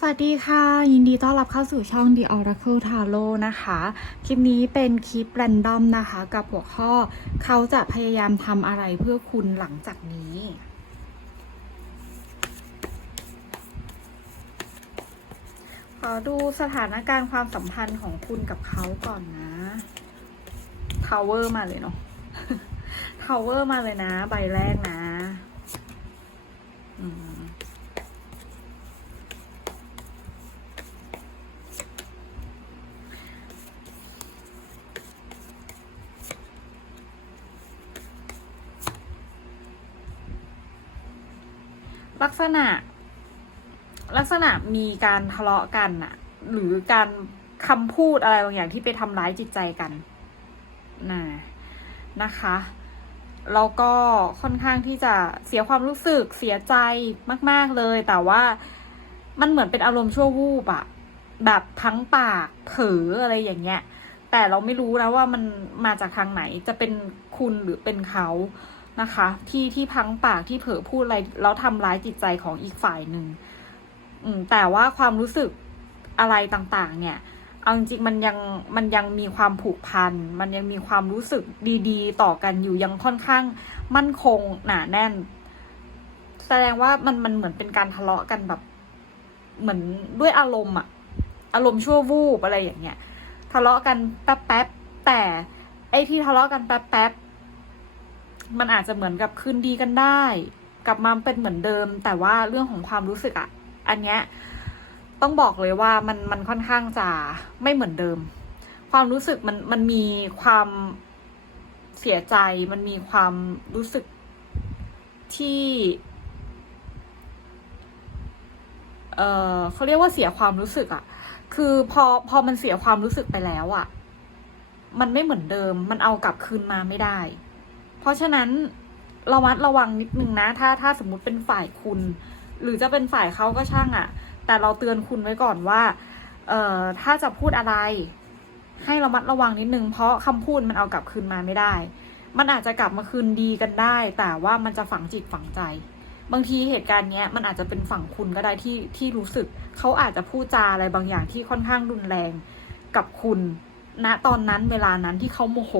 สวัสดีค่ะ ยินดีต้อนรับเข้าสู่ช่อง The Oracle Tarot นะคะ คลิปนี้เป็นคลิปแรนดอมนะคะ กับหัวข้อเขาจะพยายามทำอะไรเพื่อคุณหลังจากนี้ขอดูสถานการณ์ความสัมพันธ์ของคุณกับเขาก่อนนะทาวเวอร์มาเลยเนาะทาวเวอร์มาเลยนะ ใบแรกนะ อืม ลักษณะ ลักษณะมีการทะเลาะกันน่ะหรือการคำพูดอะไรบางอย่างที่ไปทำร้ายจิตใจกันนะนะคะแล้วก็ค่อนข้างที่จะเสียความรู้สึกเสียใจมาก ๆเลย แต่ว่ามันเหมือนเป็นอารมณ์ชั่ววูบอะแบบพังปากเผลออะไรอย่างเงี้ย แต่เราไม่รู้นะว่ามันมาจากทางไหนจะเป็นคุณหรือเป็นเขา นะคะ ที่ที่พังปากที่เผลอพูดอะไรแล้วทำร้ายจิตใจของอีกฝ่ายหนึ่งแต่ว่าความรู้สึกอะไรต่างๆ เนี่ย เอาจริงๆมันยังมันยังมีความผูกพัน มันยังมีความรู้สึกดีๆ ต่อกันอยู่ยังค่อนข้างมั่นคงหนาแน่น แสดงว่ามันมันเหมือนเป็นการทะเลาะกันแบบ เหมือนด้วยอารมณ์อะอารมณ์ชั่ววูบอะไรอย่างเงี้ย ทะเลาะกันแป๊บๆแต่ไอ้ที่ทะเลาะกันแป๊บๆ มันอาจจะเหมือนกับคืนดีกันได้ กลับมาเป็นเหมือนเดิม แต่ว่าเรื่องของความรู้สึกอะอันเนี้ยต้องบอกเลยว่ามันมันค่อนข้างจะไม่เหมือนเดิม ความรู้สึกมันมันมีความเสียใจ มันมีความรู้สึกที่เออเขาเรียกว่าเสียความรู้สึกอะคือพอพอมันเสียความรู้สึกไปแล้วอะมันไม่เหมือนเดิม มันเอากลับคืนมาไม่ได้ เพราะฉะนั้นระมัดระวังนิดนึงนะ ถ้าถ้าสมมุติเป็นฝ่ายคุณ หรือจะเป็นฝ่ายเขาก็ช่างอะแต่เราเตือนคุณไว้ก่อนว่า เอ่อ ถ้าจะพูดอะไร ให้ระมัดระวังนิดนึง เพราะคำพูดมันเอากลับคืนมาไม่ได้ มันอาจจะกลับมาคืนดีกันได้ แต่ว่ามันจะฝังจิตฝังใจ บางทีเหตุการณ์เนี้ยมันอาจจะเป็นฝั่งคุณก็ได้ที่ที่รู้สึก เขาอาจจะพูดจาอะไรบางอย่างที่ค่อนข้างรุนแรงกับคุณณตอนนั้นเวลานั้นที่เขาโมโห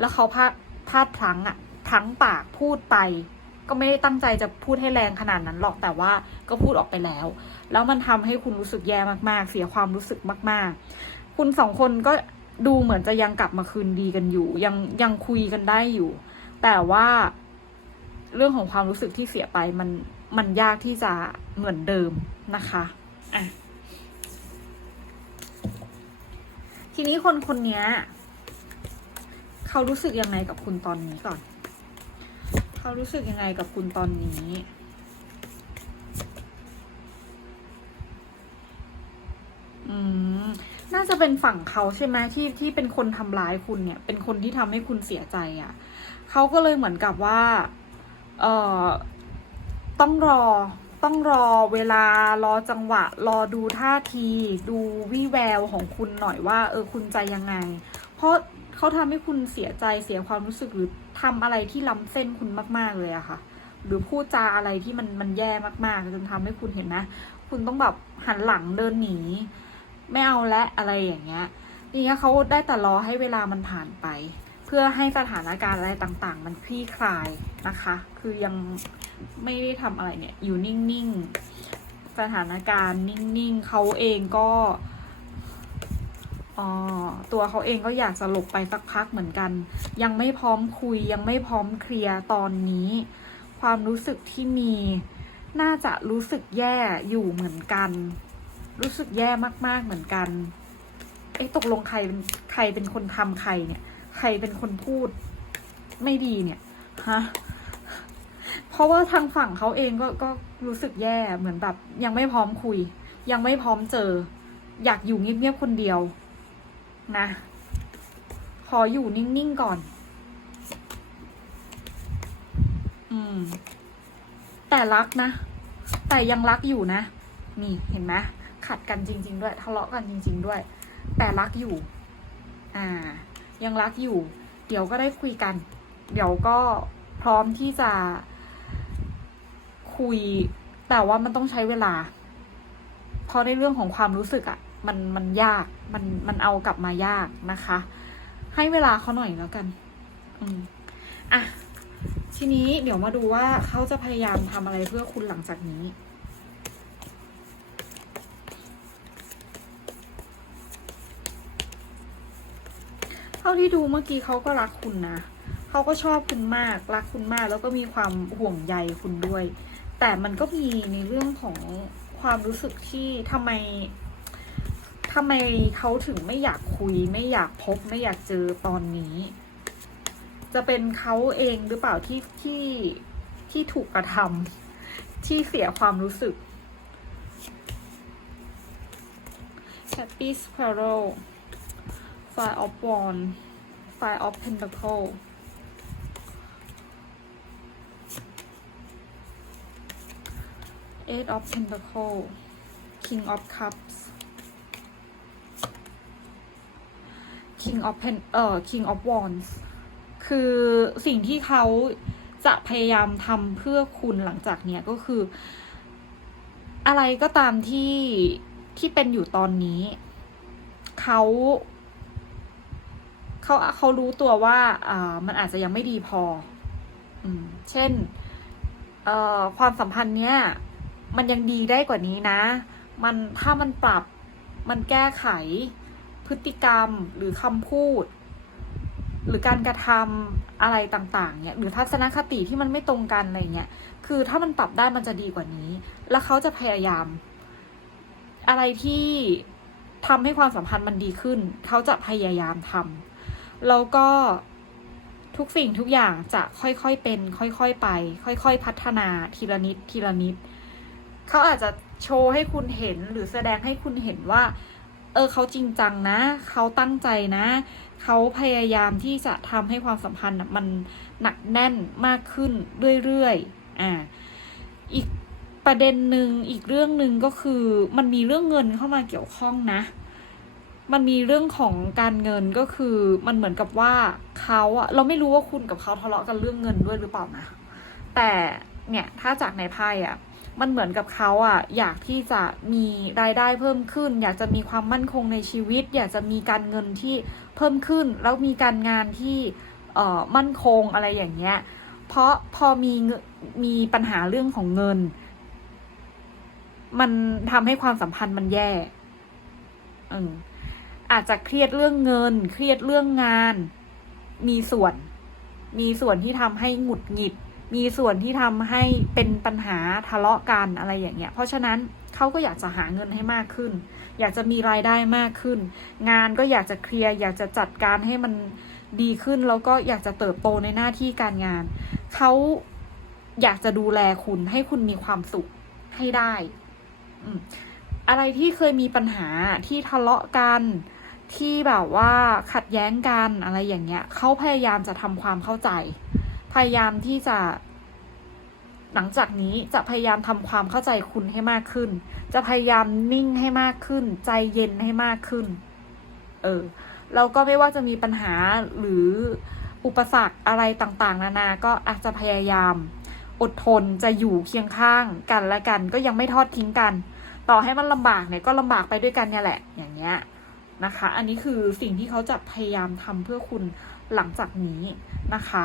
แล้วเขาพา พลาดพลั้งอะพลั้งปากพูดไป ก็ไม่ได้ตั้งใจจะพูดให้แรงขนาดนั้นหรอกแต่ว่าก็พูดออกไปแล้ว แล้วมันทำให้คุณรู้สึกแย่มากๆ เสียความรู้สึกมาก ๆ คุณสองคนก็ดูเหมือนจะยังกลับมาคืนดีกันอยู่ ยังยังคุยกันได้อยู่ แต่ว่าเรื่องของความรู้สึกที่เสียไปมันมันยากที่จะเหมือนเดิมนะคะอะทีนี้คนคนนี้ เขารู้สึกยังไงกับคุณตอนนี้ก่อน เขารู้สึกยังไงกับคุณตอนนี้ อืม น่าจะเป็นฝั่งเขาใช่ไหมที่ที่เป็นคนทำร้ายคุณเนี่ย เป็นคนที่ทำให้คุณเสียใจอะ่ะ เขาก็เลยเหมือนกับว่า เอ่อ ต้องรอต้องรอเวลารอจังหวะ รอดูท่าที ดูวี่แววของคุณหน่อยว่า เออคุณใจยังไง ราะเขาทำให้คุณเสียใจเสียความรู้สึกหรือทำอะไรที่ล้ำเส้นคุณมาก ๆเลยอะค่ะ หรือพูดจาอะไรที่มันมันแย่มากๆจนทำให้คุณเห็นนะ คุณต้องแบบหันหลังเดินหนี ไม่เอาและอะไรอย่างเงี้ยนี่เขาได้แต่รอให้เวลามันผ่านไป เพื่อให้สถานการณ์อะไรต่าง ๆ มันคลี่คลายนะคะ คือยังไม่ได้ทำอะไรเนี่ย อยู่นิ่งๆสถานการณ์นิ่งๆเขาเองก็ ตัวเขาเองก็อยากจะหลบไปสักพักเหมือนกัน ยังไม่พร้อมคุยยังไม่พร้อมเคลียร์ตอนนี้ ความรู้สึกที่มีน่าจะรู้สึกแย่อยู่เหมือนกัน รู้สึกแย่มาก ๆเหมือนกันเอ๊ะตกลงใครเป็นใครเป็นคนทำใครเนี่ย ใครเป็นคนพูด ไม่ดีเนี่ยฮะเพราะว่าทางฝั่งเขาเองก็ก็รู้สึกแย่เหมือนแบบ ยังไม่พร้อมคุย ยังไม่พร้อมเจอ อยากอยู่เงียบๆคนเดียว นะ ขออยู่นิ่ง ๆ ก่อน อืม แต่รักนะ แต่ยังรักอยู่นะ นี่เห็นไหมขัดกันจริง ๆ ด้วย ทะเลาะกันจริง ๆ ด้วย แต่รักอยู่ อ่า ยังรักอยู่ เดี๋ยวก็ได้คุยกัน เดี๋ยวก็พร้อมที่จะคุย แต่ว่ามันต้องใช้เวลา เพราะในเรื่องของความรู้สึกอะ มันมันยากมันมันเอากลับมายากนะคะ ให้เวลาเขาหน่อยแล้วกันอืมอะทีนี้เดี๋ยวมาดูว่าเขาจะพยายามทำอะไรเพื่อคุณหลังจากนี้เท่าที่ดูเมื่อกี้เขาก็รักคุณนะเขาก็ชอบคุณมากรักคุณมาก แล้วก็มีความห่วงใยคุณด้วย แต่มันก็มีในเรื่องของความรู้สึกที่ทำไม ทำไมเขาถึงไม่อยากคุย ไม่อยากพบ ไม่อยากเจอตอนนี้ จะเป็นเขาเองหรือเปล่าที่ที่ที่ถูกกระทำที่เสียความรู้สึก Happy Sparrow Five of Wands Five of Pentacle Eight of Pentacle King of Cups King of Pen เอ่อ King of Wands คือสิ่งที่เขาจะพยายามทำเพื่อคุณหลังจากเนี้ยก็คือ อะไรก็ตามที่ที่เป็นอยู่ตอนนี้ เขาเขาเขารู้ตัวว่าอ่ามันอาจจะยังไม่ดีพอ อืม เช่นเอ่อความสัมพันธ์เนี้ยมันยังดีได้กว่านี้นะ มันถ้ามันปรับมันแก้ไข พฤติกรรมหรือคำพูด หรือการกระทำอะไรต่าง ๆ เนี่ย หรือทัศนคติที่มันไม่ตรงกันอะไรเงี้ย คือถ้ามันปรับได้มันจะดีกว่านี้ แล้วเขาจะพยายาม อะไรที่ทำให้ความสัมพันธ์มันดีขึ้น เขาจะพยายามทำแล้วก็ทุกสิ่งทุกอย่างจะค่อยๆเป็น ค่อยๆไป ค่อยๆพัฒนาทีละนิดทีละนิด เขาอาจจะโชว์ให้คุณเห็นหรือแสดงให้คุณเห็นว่า เออเขาจริงจังนะ เขาตั้งใจนะ เขาพยายามที่จะทำให้ความสัมพันธ์มันหนักแน่นมากขึ้นเรื่อยๆอ่าอีกประเด็นหนึ่งอีกเรื่องหนึ่งก็คือมันมีเรื่องเงินเข้ามาเกี่ยวข้องนะ มันมีเรื่องของการเงินก็คือมันเหมือนกับว่าเขาอะเราไม่รู้ว่าคุณกับเขาทะเลาะกันเรื่องเงินด้วยหรือเปล่านะแต่เนี่ยถ้าจากในไพ่อะ มันเหมือนกับเขาอะอยากที่จะมีรายได้เพิ่มขึ้น อยากจะมีความมั่นคงในชีวิต อยากจะมีการเงินที่เพิ่มขึ้น แล้วมีการงานที่เอ่อมั่นคงอะไรอย่างเงี้ย เพราะพอมีมีปัญหาเรื่องของเงิน มันทำให้ความสัมพันธ์มันแย่ออาจจะเครียดเรื่องเงิน เครียดเรื่องงาน มีส่วน มีส่วนที่ทำให้หงุดหงิด มีส่วนที่ทำให้เป็นปัญหาทะเลาะกันอะไรอย่างเงี้ย เพราะฉะนั้นเขาก็อยากจะหาเงินให้มากขึ้น อยากจะมีรายได้มากขึ้น งานก็อยากจะเคลียร์อยากจะจัดการให้มันดีขึ้น แล้วก็อยากจะเติบโตในหน้าที่การงาน เขาอยากจะดูแลคุณให้คุณมีความสุขให้ได้อืมอะไรที่เคยมีปัญหาที่ทะเลาะกันที่แบบว่าขัดแย้งกันอะไรอย่างเงี้ยเขาพยายามจะทำความเข้าใจ พยายามที่จะ หลังจากนี้จะพยายามทำความเข้าใจคุณให้มากขึ้น จะพยายามนิ่งให้มากขึ้น ใจเย็นให้มากขึ้น เออแล้วก็ไม่ว่าจะมีปัญหาหรืออุปสรรคอะไรต่างๆ นานา ก็อาจจะพยายาม อดทนจะอยู่เคียงข้างกันและกัน ก็ยังไม่ทอดทิ้งกัน ต่อให้มันลำบากเนี่ยก็ลำบากไปด้วยกันเนี่ยแหละ อย่างเงี้ยนะคะ อันนี้คือสิ่งที่เขาจะพยายามทำเพื่อคุณหลังจากนี้นะคะ